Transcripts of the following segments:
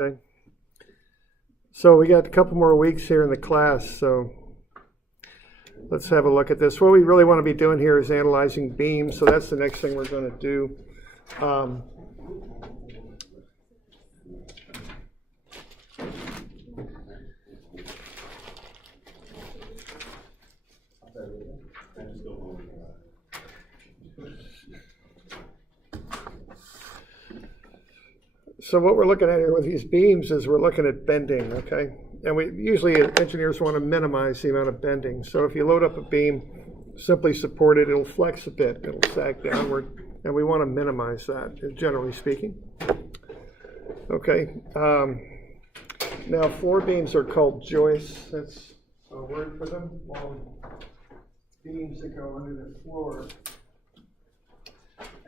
Okay. So we got a couple more weeks here in the class, so let's have a look at this. What we really want to be doing here is analyzing beams, so that's the next thing we're going to do. So what we're looking at here with these beams is we're looking at bending, okay? And we usually, engineers want to minimize the amount of bending. So if you load up a beam, simply support it, it'll flex a bit, it'll sag downward, and we want to minimize that, generally speaking. Okay, now floor beams are called joists. That's a word for them, long beams that go under the floor.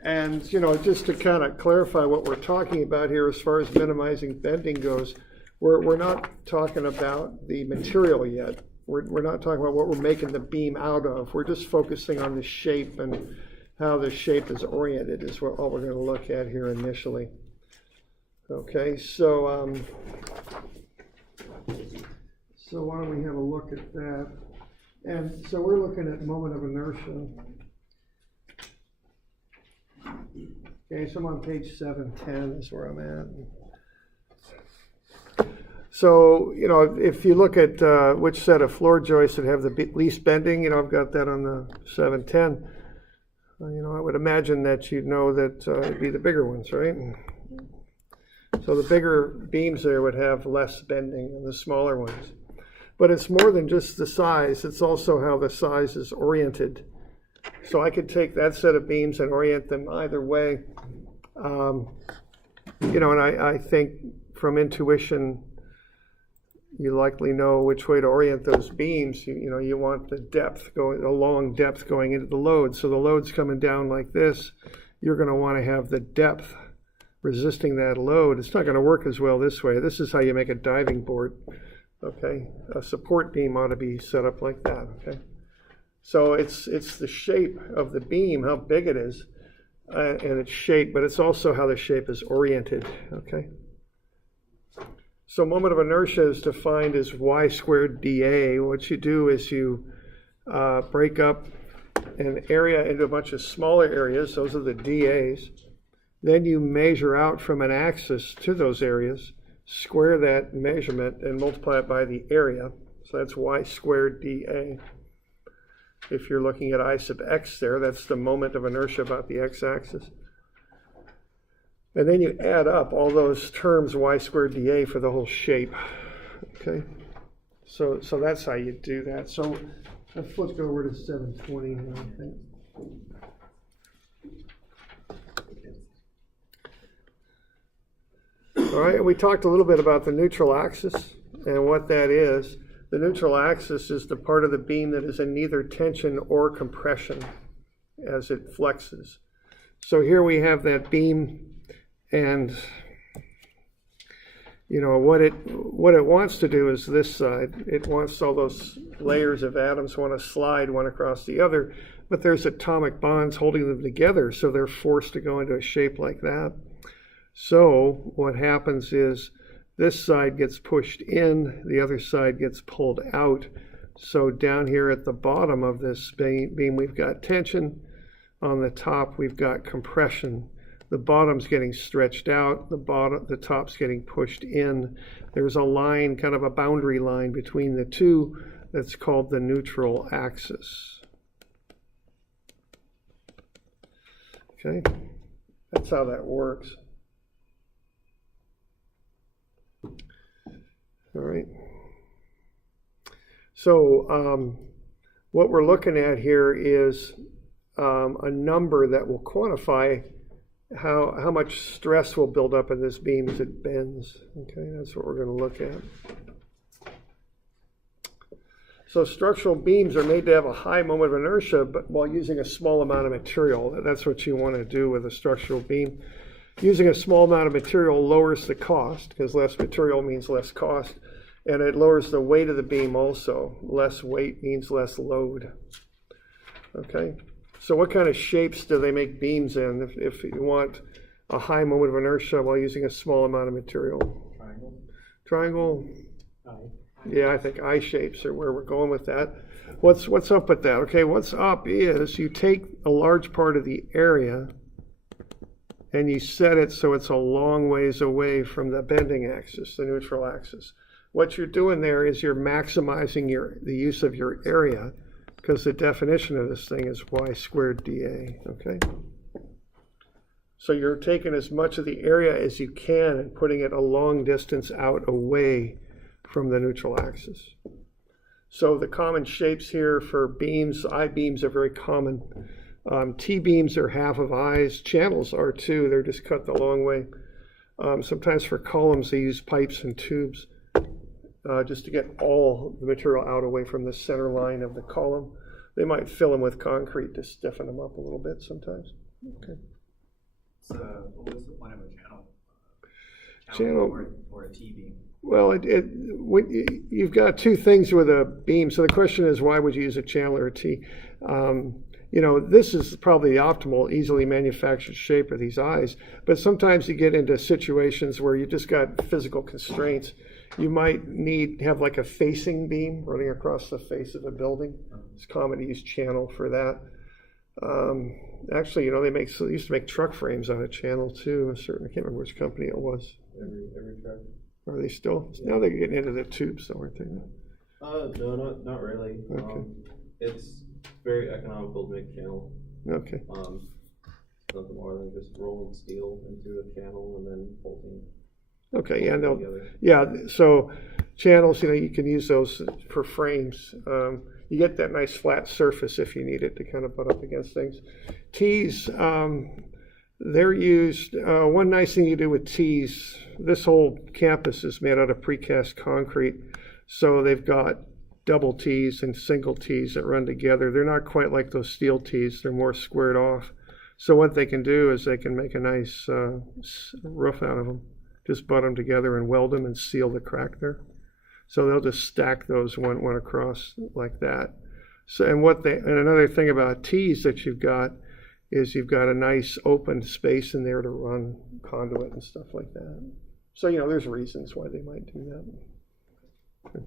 And, you know, just to kind of clarify what we're talking about here as far as minimizing bending goes, we're not talking about the material yet. We're not talking about what we're making the beam out of. We're just focusing on the shape and how the shape is oriented is all we're going to look at here initially. Okay, so why don't we have a look at that? And so we're looking at moment of inertia. Okay, so I'm on page 710 is where I'm at. So, you know, if you look at which set of floor joists that have the least bending, you know, I've got that on the 710. You know, I would imagine that you'd know that it'd be the bigger ones, right? So the bigger beams there would have less bending than the smaller ones. But it's more than just the size, it's also how the size is oriented. So I could take that set of beams and orient them either way. You know, and I think from intuition, you likely know which way to orient those beams. You know, you want the depth going, the long depth going into the load. So the load's coming down like this. You're going to want to have the depth resisting that load. It's not going to work as well this way. This is how you make a diving board. Okay, a support beam ought to be set up like that. Okay. So it's the shape of the beam, how big it is, and its shape, but it's also how the shape is oriented, okay? So moment of inertia is defined as y squared dA. What you do is you break up an area into a bunch of smaller areas, those are the dAs. Then you measure out from an axis to those areas, square that measurement, and multiply it by the area. So that's y squared dA. If you're looking at I sub x there, that's the moment of inertia about the x-axis. And then you add up all those terms y squared dA for the whole shape. Okay, so that's how you do that. So let's flip over to 720 now, I think. All right, we talked a little bit about the neutral axis and what that is. The neutral axis is the part of the beam that is in neither tension or compression as it flexes. So here we have that beam, and you know what it wants to do is this side. It wants all those layers of atoms want to slide one across the other, but there's atomic bonds holding them together, so they're forced to go into a shape like that. So what happens is this side gets pushed in, the other side gets pulled out. So down here at the bottom of this beam, we've got tension. On the top, we've got compression. The bottom's getting stretched out, the top's getting pushed in. There's a line, kind of a boundary line between the two that's called the neutral axis. Okay, that's how that works. All right. So what we're looking at here is a number that will quantify how much stress will build up in this beam as it bends. Okay, that's what we're going to look at. So structural beams are made to have a high moment of inertia, but while using a small amount of material. That's what you want to do with a structural beam. Using a small amount of material lowers the cost, because less material means less cost, and it lowers the weight of the beam also. Less weight means less load. Okay, so what kind of shapes do they make beams in if you want a high moment of inertia while using a small amount of material? Triangle? Yeah, I think I shapes are where we're going with that. What's up with that? Okay, what's up is you take a large part of the area and you set it so it's a long ways away from the bending axis, the neutral axis. What you're doing there is you're maximizing the use of your area, because the definition of this thing is y squared dA, okay? So you're taking as much of the area as you can and putting it a long distance out away from the neutral axis. So the common shapes here for beams, I-beams are very common. T-beams are half of I's. Channels are too. They're just cut the long way. Sometimes for columns, they use pipes and tubes just to get all the material out away from the center line of the column. They might fill them with concrete to stiffen them up a little bit sometimes. Okay. So what was the point of a channel? Channel or a T-beam? Well, you've got two things with a beam. So the question is, why would you use a channel or a T? You know, this is probably the optimal, easily manufactured shape of these eyes. But sometimes you get into situations where you just got physical constraints. You might have like a facing beam running across the face of a building. It's common to use channel for that. Actually, you know, they used to make truck frames out of channel too. I can't remember which company it was. Every truck. Are they still? Yeah. Now they're getting into the tubes, though, aren't they? No, not really. Okay. It's very economical to make channel. Okay. Nothing more than just rolling steel into a channel and then bolting. Okay. Yeah. No. Yeah. So channels, you know, you can use those for frames. You get that nice flat surface if you need it to kind of butt up against things. T's, they're used. One nice thing you do with T's, this whole campus is made out of precast concrete. So they've got double T's and single T's that run together. They're not quite like those steel T's. They're more squared off. So what they can do is they can make a nice roof out of them. Just butt them together and weld them and seal the crack there. So they'll just stack those one across like that. So and another thing about T's that you've got is you've got a nice open space in there to run conduit and stuff like that. So, you know, there's reasons why they might do that. Okay.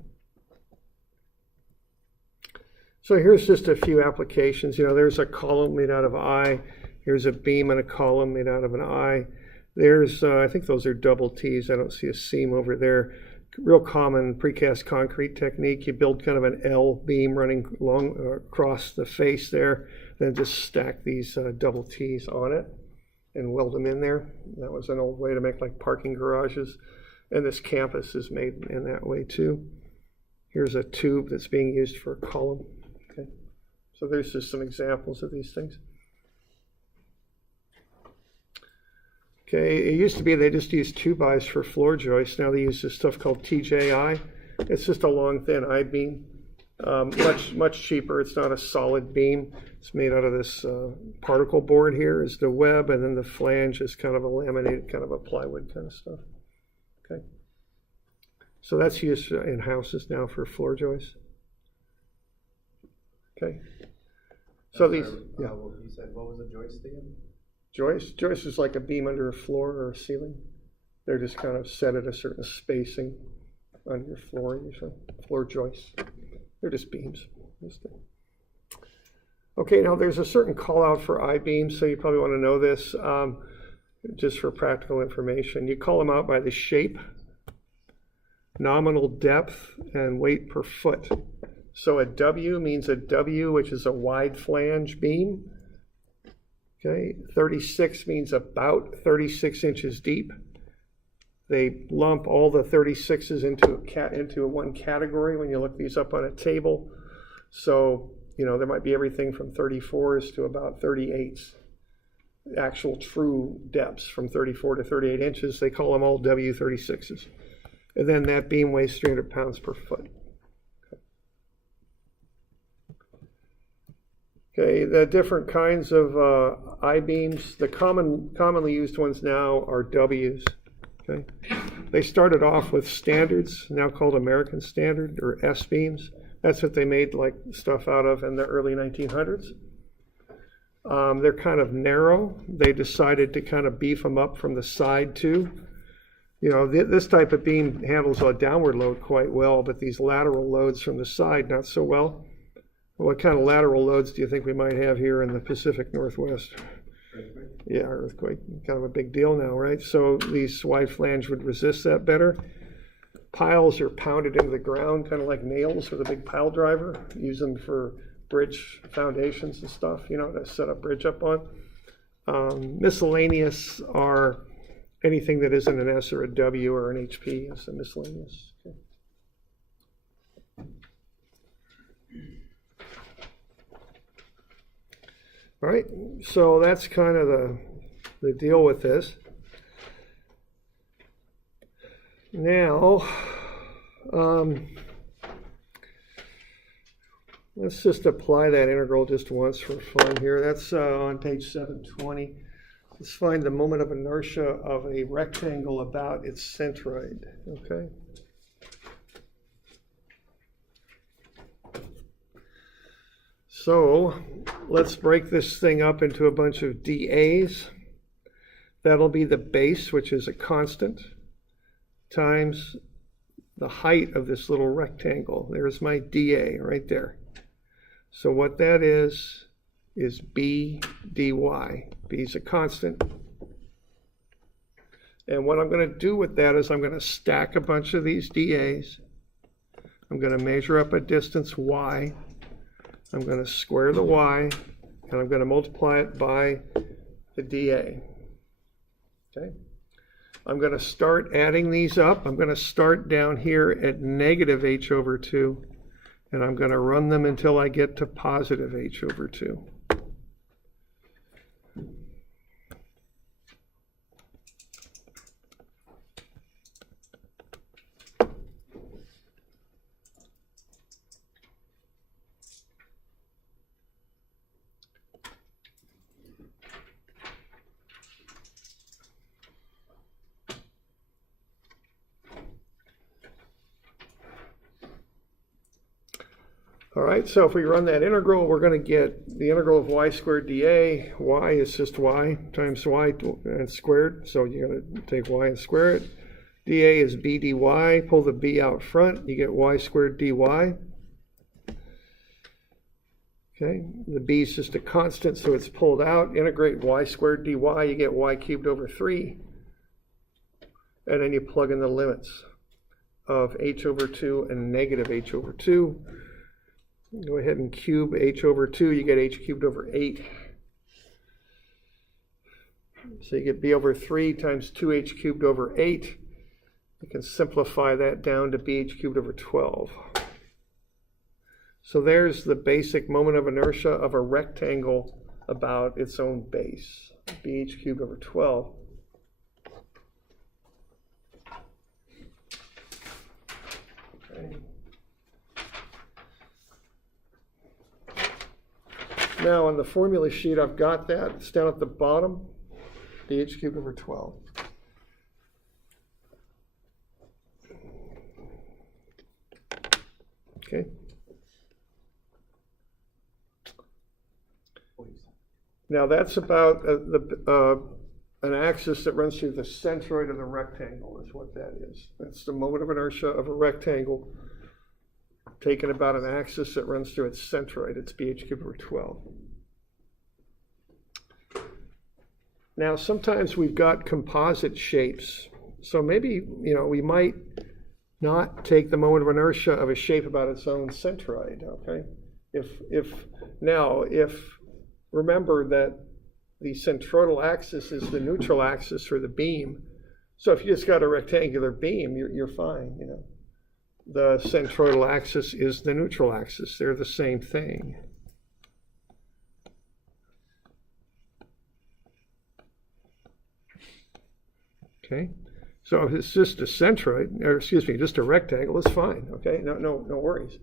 So here's just a few applications. You know, there's a column made out of I. Here's a beam and a column made out of an I. There's, I think those are double T's. I don't see a seam over there. Real common precast concrete technique. You build kind of an L beam running across the face there, then just stack these double T's on it and weld them in there. That was an old way to make like parking garages. And this campus is made in that way too. Here's a tube that's being used for a column. Okay. So there's just some examples of these things. Okay, it used to be they just used 2x for floor joists. Now they use this stuff called TJI. It's just a long, thin I-beam. Much cheaper. It's not a solid beam. It's made out of this particle board here is the web, and then the flange is kind of a laminated, kind of a plywood kind of stuff. Okay. So that's used in houses now for floor joists. Okay. So these, yeah. You said, what was a joist again? Joist is like a beam under a floor or a ceiling. They're just kind of set at a certain spacing on your floor, usually. Floor joists. They're just beams. Okay, now there's a certain call out for I-beams, so you probably want to know this just for practical information. You call them out by the shape, nominal depth, and weight per foot. So a W means a W, which is a wide flange beam. Okay, 36 means about 36 inches deep. They lump all the 36s into one category when you look these up on a table. So, you know, there might be everything from 34s to about 38s. Actual true depths from 34 to 38 inches. They call them all W36s. And then that beam weighs 300 pounds per foot. Okay, the different kinds of I-beams, the commonly used ones now are W's. Okay, they started off with standards, now called American Standard, or S-beams. That's what they made like stuff out of in the early 1900s. They're kind of narrow. They decided to kind of beef them up from the side too. You know, this type of beam handles a downward load quite well, but these lateral loads from the side, not so well. What kind of lateral loads do you think we might have here in the Pacific Northwest? Earthquake? Yeah, earthquake, kind of a big deal now, right? So these wide flange would resist that better. Piles are pounded into the ground, kind of like nails with a big pile driver, use them for bridge foundations and stuff, you know, to set a bridge up on. Miscellaneous are anything that isn't an S or a W or an HP is a miscellaneous. Okay. All right, so that's kind of the deal with this. Now, let's just apply that integral just once for fun here. That's on page 720. Let's find the moment of inertia of a rectangle about its centroid, okay? So let's break this thing up into a bunch of dAs. That'll be the base, which is a constant, times the height of this little rectangle. There's my dA right there. So what that is B dy. B is a constant. And what I'm going to do with that is I'm going to stack a bunch of these dAs. I'm going to measure up a distance y. I'm going to square the y, and I'm going to multiply it by the dA. Okay? I'm going to start adding these up. I'm going to start down here at negative h over 2, and I'm going to run them until I get to positive h over 2. All right, so if we run that integral, we're going to get the integral of y squared dA. Y is just y times y and squared, so you're going to take y and square it. dA is b dy. Pull the b out front, you get y squared dy. Okay, the b is just a constant, so it's pulled out. Integrate y squared dy, you get y cubed over 3. And then you plug in the limits of h over 2 and negative h over 2. Go ahead and cube h over 2, you get h cubed over 8. So you get b over 3 times 2h cubed over 8. You can simplify that down to bh cubed over 12. So there's the basic moment of inertia of a rectangle about its own base, bh cubed over 12. Okay. Now on the formula sheet, I've got that. It's down at the bottom, bh cubed over 12. Okay. Now that's about an axis that runs through the centroid of the rectangle is what that is. That's the moment of inertia of a rectangle taken about an axis that runs through its centroid. It's bh cubed over 12. Now sometimes we've got composite shapes. So maybe, you know, we might not take the moment of inertia of a shape about its own centroid, okay? If remember that the centroidal axis is the neutral axis for the beam. So if you just got a rectangular beam, you're fine, you know. The centroidal axis is the neutral axis. They're the same thing. Okay, so if it's just a centroid, or excuse me, just a rectangle, it's fine. Okay, no worries.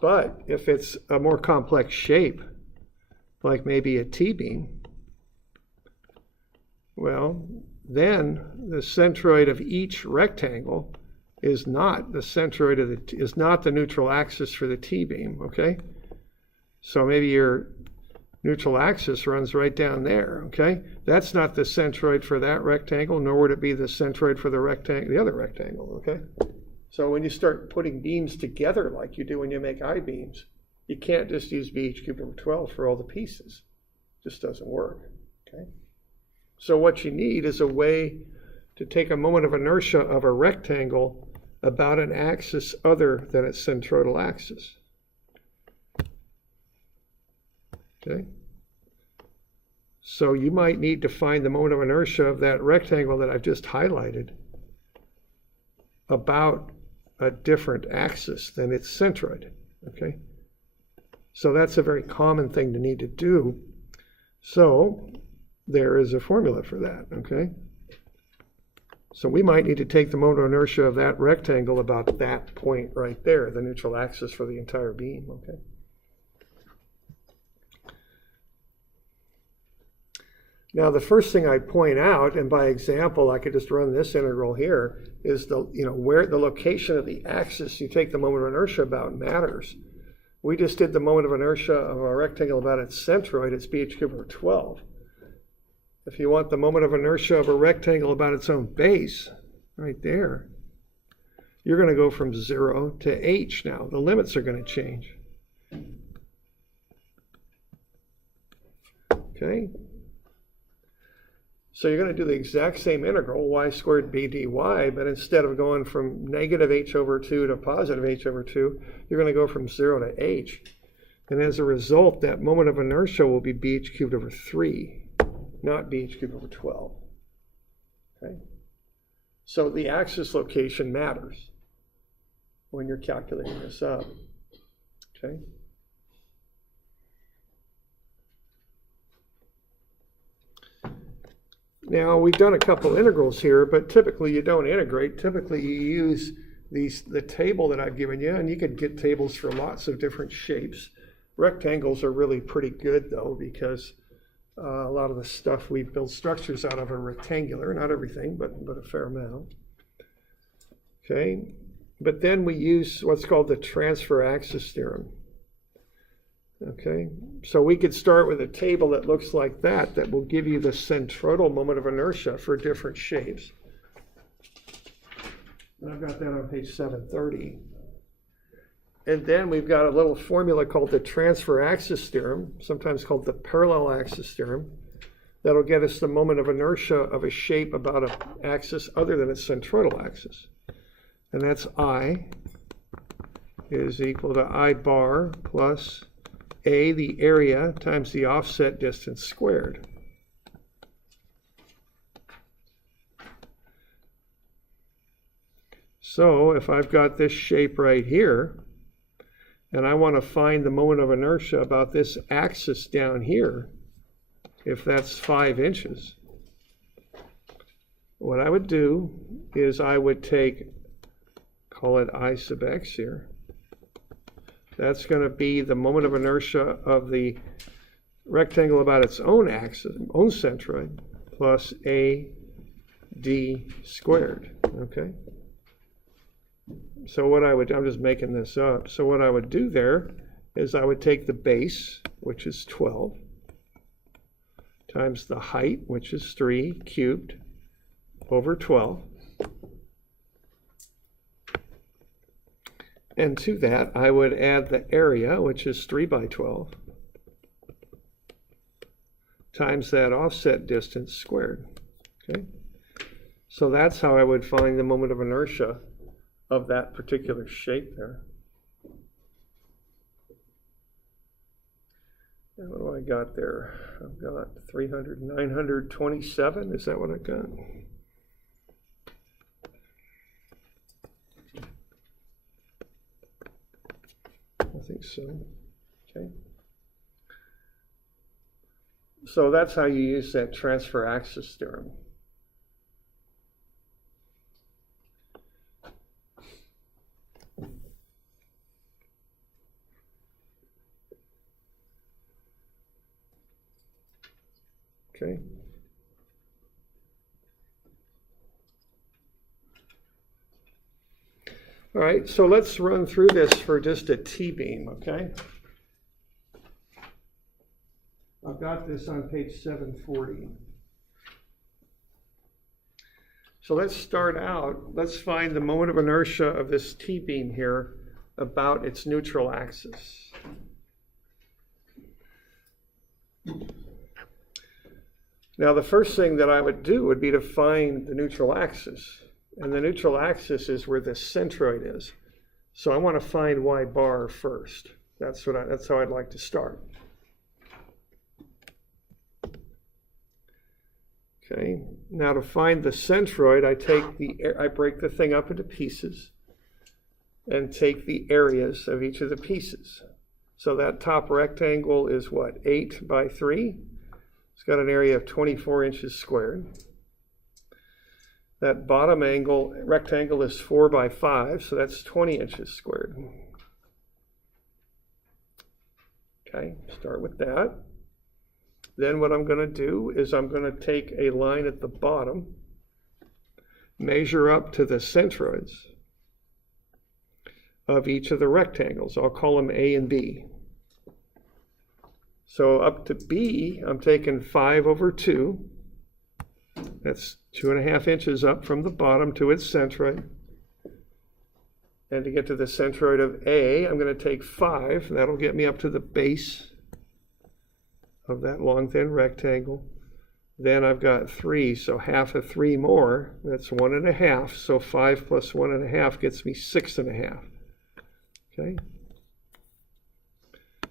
But if it's a more complex shape, like maybe a T-beam, well, then the centroid of each rectangle is not the centroid of is not the neutral axis for the T-beam. Okay, so maybe neutral axis runs right down there, okay? That's not the centroid for that rectangle, nor would it be the centroid for the other rectangle, okay? So when you start putting beams together like you do when you make I-beams, you can't just use BH cubed over 12 for all the pieces. It just doesn't work, okay? So what you need is a way to take a moment of inertia of a rectangle about an axis other than its centroidal axis. Okay? So you might need to find the moment of inertia of that rectangle that I've just highlighted about a different axis than its centroid. Okay? So that's a very common thing to need to do. So there is a formula for that. Okay? So we might need to take the moment of inertia of that rectangle about that point right there, the neutral axis for the entire beam. Okay? Now, the first thing I point out, and by example, I could just run this integral here, is where the location of the axis you take the moment of inertia about matters. We just did the moment of inertia of a rectangle about its centroid, it's BH cubed over 12. If you want the moment of inertia of a rectangle about its own base, right there, you're going to go from 0 to h now. The limits are going to change. Okay? So you're going to do the exact same integral, y squared b dy, but instead of going from negative h over 2 to positive h over 2, you're going to go from 0 to h. And as a result, that moment of inertia will be bh cubed over 3, not bh cubed over 12. Okay? So the axis location matters when you're calculating this up. Okay? Now, we've done a couple integrals here, but typically you don't integrate. Typically you use the table that I've given you, and you could get tables for lots of different shapes. Rectangles are really pretty good, though, because a lot of the stuff we build structures out of are rectangular. Not everything, but a fair amount. Okay, but then we use what's called the transfer axis theorem. Okay, so we could start with a table that looks like that will give you the centroidal moment of inertia for different shapes. And I've got that on page 730. And then we've got a little formula called the transfer axis theorem, sometimes called the parallel axis theorem, that'll get us the moment of inertia of a shape about an axis other than its centroidal axis. And that's I is equal to I bar plus A, the area, times the offset distance squared. So if I've got this shape right here, and I want to find the moment of inertia about this axis down here, if that's 5 inches, what I would do is I would take, call it I sub x here. That's going to be the moment of inertia of the rectangle about its own axis, own centroid, plus AD squared, okay? So what I would, I'm just making this up. So what I would do there is I would take the base, which is 12, times the height, which is 3 cubed, over 12. And to that, I would add the area, which is 3 by 12, times that offset distance squared. Okay? So that's how I would find the moment of inertia of that particular shape there. And what do I got there? I've got 300, 927. Is that what I got? I think so. Okay. So that's how you use that transfer axis theorem. Okay. All right, so let's run through this for just a T-beam, okay? I've got this on page 740. So let's start out, let's find the moment of inertia of this T-beam here about its neutral axis. Now the first thing that I would do would be to find the neutral axis. And the neutral axis is where the centroid is. So I want to find y bar first. That's how I'd like to start. Okay, now to find the centroid, I break the thing up into pieces and take the areas of each of the pieces. So that top rectangle is what, 8 by 3? It's got an area of 24 inches squared. That bottom rectangle is 4 by 5, so that's 20 inches squared. Okay, start with that. Then what I'm going to do is I'm going to take a line at the bottom, measure up to the centroids of each of the rectangles. I'll call them A and B. So up to B, I'm taking 5 over 2. That's 2.5 inches up from the bottom to its centroid. And to get to the centroid of A, I'm going to take 5. That'll get me up to the base of that long, thin rectangle. Then I've got 3, so half of 3 more. That's 1.5. So 5 plus 1.5 gets me 6.5. Okay?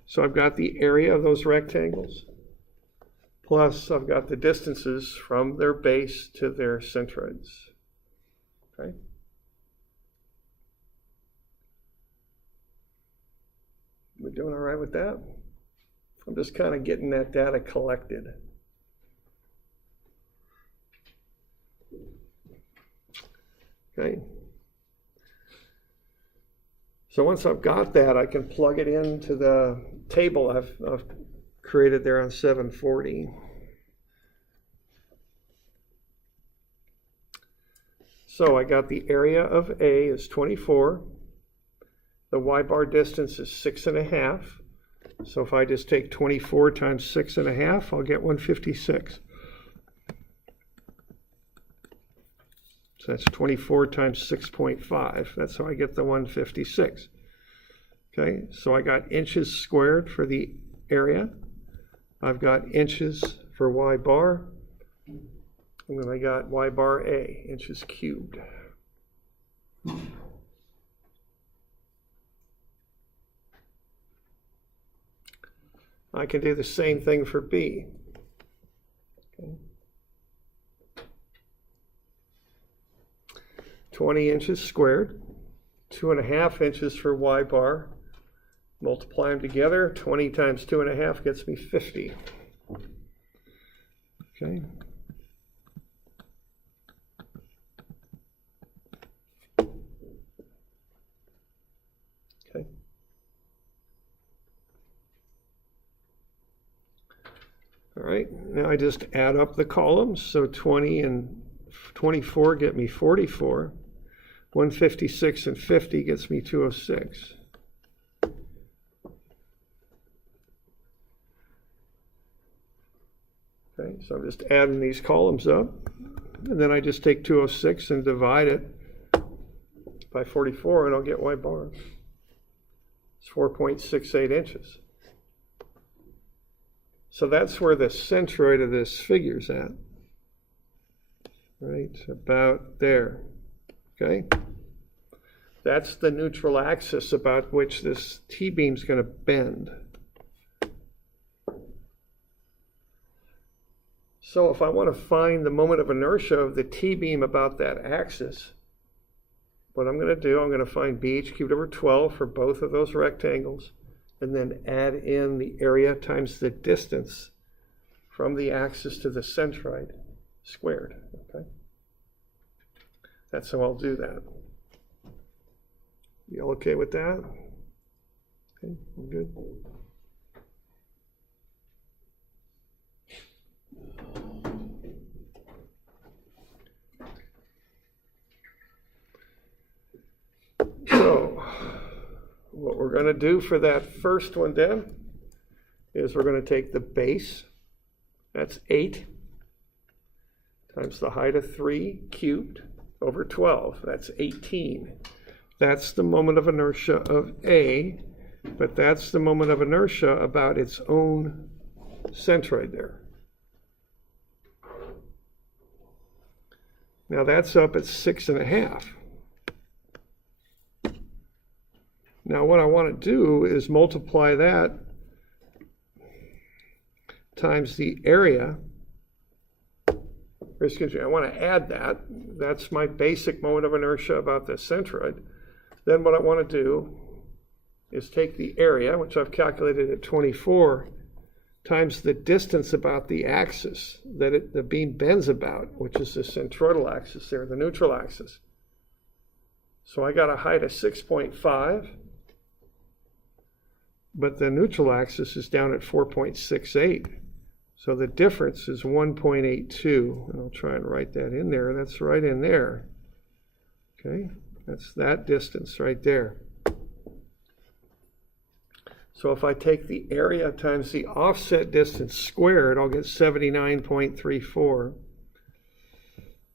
So I've got the area of those rectangles, plus I've got the distances from their base to their centroids. Okay? We're doing all right with that? I'm just kind of getting that data collected. Okay. So once I've got that, I can plug it into the table I've created there on 740. So I got the area of A is 24. The y-bar distance is 6.5. So if I just take 24 times 6.5, I'll get 156. So that's 24 times 6.5. That's how I get the 156. Okay, so I got inches squared for the area. I've got inches for y bar. And then I got y bar A, inches cubed. I can do the same thing for B. Okay. 20 inches squared, 2.5 inches for y bar. Multiply them together, 20 times 2.5 gets me 50. Okay. Okay. All right, now I just add up the columns. So 20 and 24 get me 44. 156 and 50 gets me 206. Okay, so I'm just adding these columns up. And then I just take 206 and divide it by 44 and I'll get y bar. It's 4.68 inches. So that's where the centroid of this figure's at. Right, about there. Okay? That's the neutral axis about which this T-beam is going to bend. So if I want to find the moment of inertia of the T-beam about that axis, what I'm going to do, I'm going to find BH cubed over 12 for both of those rectangles, and then add in the area times the distance from the axis to the centroid squared. Okay? That's how I'll do that. You all okay with that? Okay, we're good. So, what we're going to do for that first one then is we're going to take the base That's 8 times the height of 3 cubed over 12. That's 18. That's the moment of inertia of A, but that's the moment of inertia about its own centroid there. Now that's up at 6.5. Now what I want to do is multiply that times the area. Excuse me, I want to add that. That's my basic moment of inertia about the centroid. Then what I want to do is take the area, which I've calculated at 24, times the distance about the axis that the beam bends about, which is the centroidal axis there, the neutral axis. So I got a height of 6.5, but the neutral axis is down at 4.68. So the difference is 1.82, and I'll try and write that in there. That's right in there. Okay, that's that distance right there. So if I take the area times the offset distance squared, I'll get 79.34.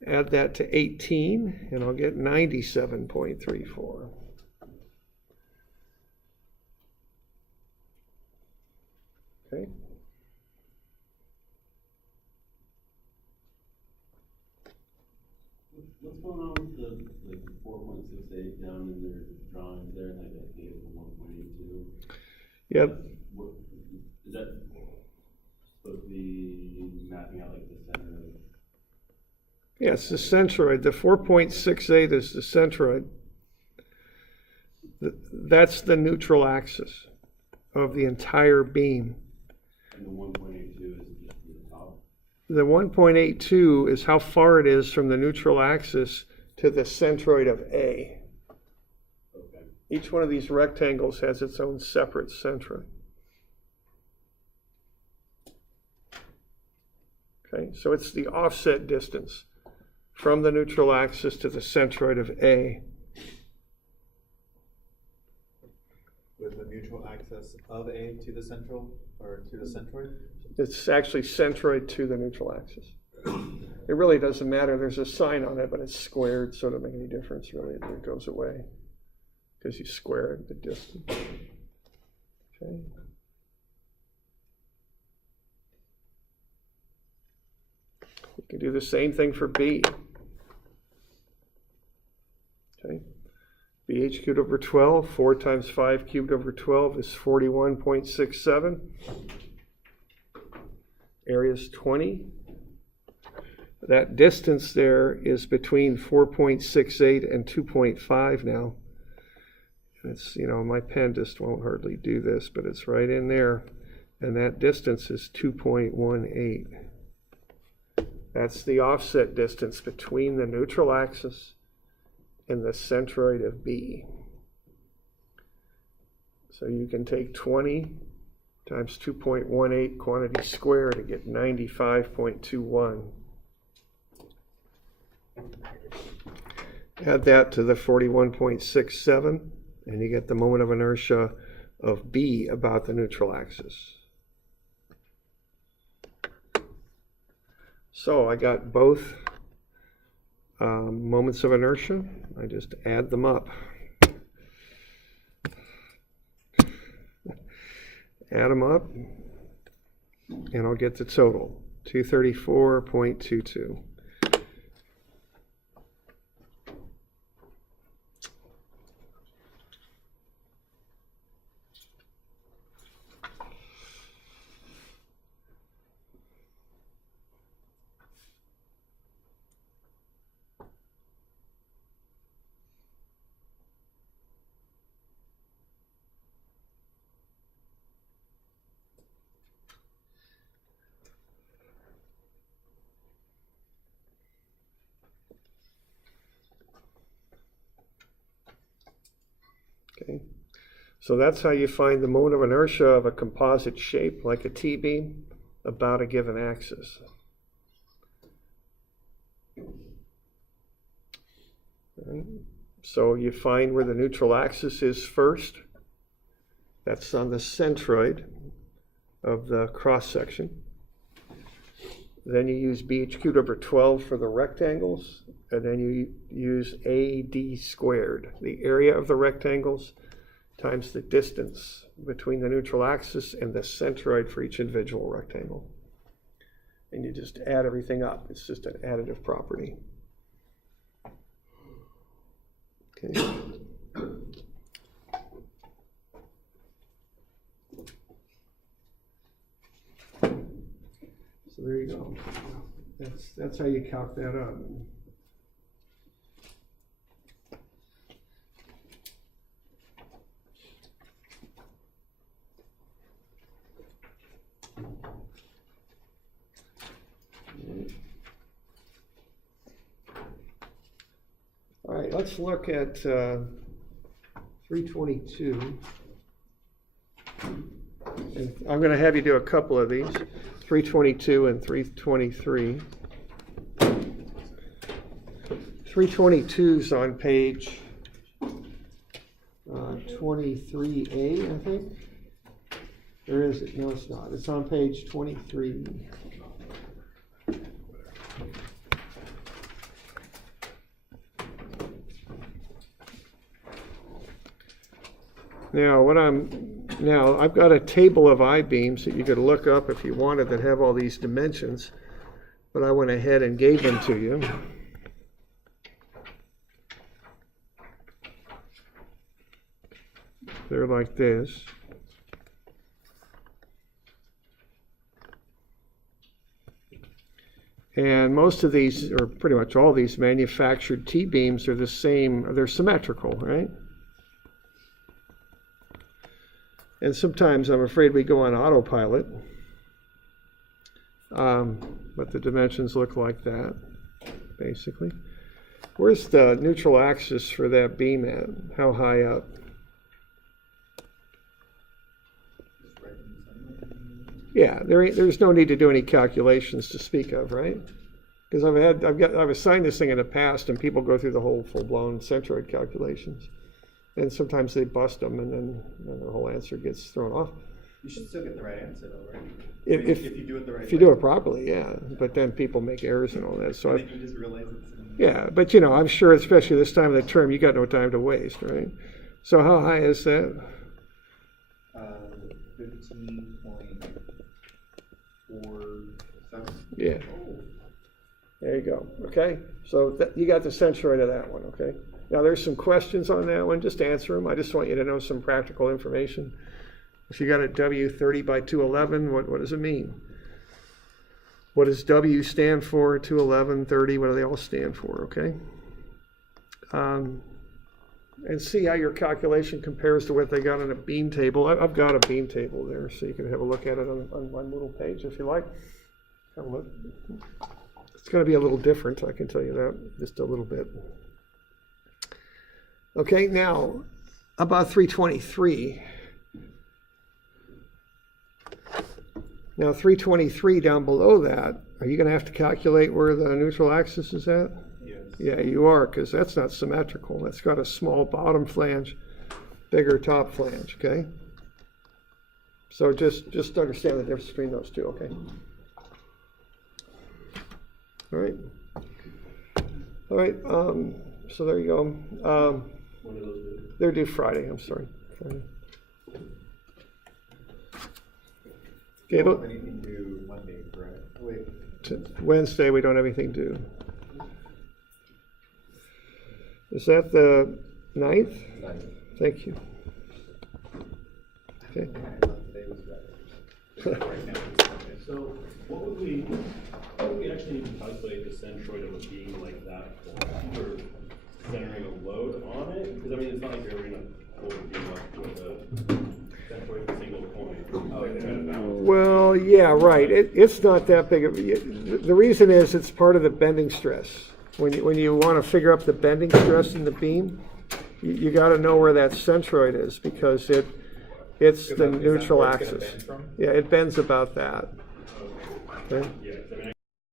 Add that to 18, and I'll get 97.34. Okay. What's going on with the 4.68 down in their drawings there, like that gave it 1.82? Yep. What, is that supposed to be mapping out like the center of? Yeah, it's the centroid. The 4.68 is the centroid. That's the neutral axis of the entire beam. And the 1.82 is just the top? The 1.82 is how far it is from the neutral axis to the centroid of A. Okay. Each one of these rectangles has its own separate centroid. Okay, so it's the offset distance from the neutral axis to the centroid of A. With the neutral axis of A to the central, or to the centroid? It's actually centroid to the neutral axis. It really doesn't matter. There's a sign on it, but it's squared, so it doesn't make any difference really. It goes away because you square the distance. Okay. You can do the same thing for B. Okay. BH cubed over 12, 4 times 5 cubed over 12 is 41.67. Area is 20. That distance there is between 4.68 and 2.5 now. It's, my pen just won't hardly do this, but it's right in there. And that distance is 2.18. That's the offset distance between the neutral axis and the centroid of B. So you can take 20 times 2.18 quantity squared to get 95.21. Add that to the 41.67, and you get the moment of inertia of B about the neutral axis. So I got both moments of inertia. I just add them up. Add them up, and I'll get the total, 234.22. Okay, so that's how you find the moment of inertia of a composite shape like a T-beam about a given axis. Right. So you find where the neutral axis is first. That's on the centroid of the cross section. Then you use BH cubed over 12 for the rectangles, and then you use AD squared, the area of the rectangles, times the distance between the neutral axis and the centroid for each individual rectangle. And you just add everything up. It's just an additive property. Okay. So there you go. That's how you calc that up. All right, let's look at 322. And I'm going to have you do a couple of these, 322 and 323. 322 is on page 23A, I think. Or is it? No, it's not. It's on page 23. Now I've got a table of I-beams that you could look up if you wanted that have all these dimensions, but I went ahead and gave them to you. They're like this. And most of these, or pretty much all these manufactured T-beams are the same, they're symmetrical, right? And sometimes I'm afraid we go on autopilot, but the dimensions look like that, basically. Where's the neutral axis for that beam at? How high up? Yeah, there's no need to do any calculations to speak of, right? Because I've assigned this thing in the past, and people go through the whole full-blown centroid calculations. And sometimes they bust them, and then their whole answer gets thrown off. You should still get the right answer, though, right? If you do it the right way. If you do it properly, yeah. But then people make errors and all that. So I think you just realize it's... Yeah, but I'm sure, especially this time of the term, you got no time to waste, right? So how high is that? 15.47. Yeah. There you go. Okay. So you got the centroid of that one. Okay. Now there's some questions on that one. Just answer them. I just want you to know some practical information. If you got a W 30 by 211, what does it mean? What does W stand for? 211, 30. What do they all stand for? Okay. And see how your calculation compares to what they got on a beam table. I've got a beam table there, so you can have a look at it on one little page if you like. Have a look. It's going to be a little different, I can tell you that, just a little bit. Okay, now about 323. Now 323 down below that, are you going to have to calculate where the neutral axis is at? Yes. Yeah, you are, because that's not symmetrical. That's got a small bottom flange, bigger top flange, okay? So just understand the difference between those two, okay? All right. All right, so there you go. When are those due? They're due Friday, I'm sorry. Friday. You don't have anything due Monday, correct? Wait. Wednesday, we don't have anything due. Is that the 9th? 9th. Thank you. Okay. So what would we actually need to calculate the centroid of a beam like that for centering a load on it? Because I mean, it's not like you're ever going to pull the beam up with a centroid of a single point. Oh, yeah. Well, yeah, right. It's not that big of the reason is it's part of the bending stress. When you want to figure out the bending stress in the beam, you got to know where that centroid is because it's the neutral axis. Yeah, it bends about that. Okay? Yeah, I mean,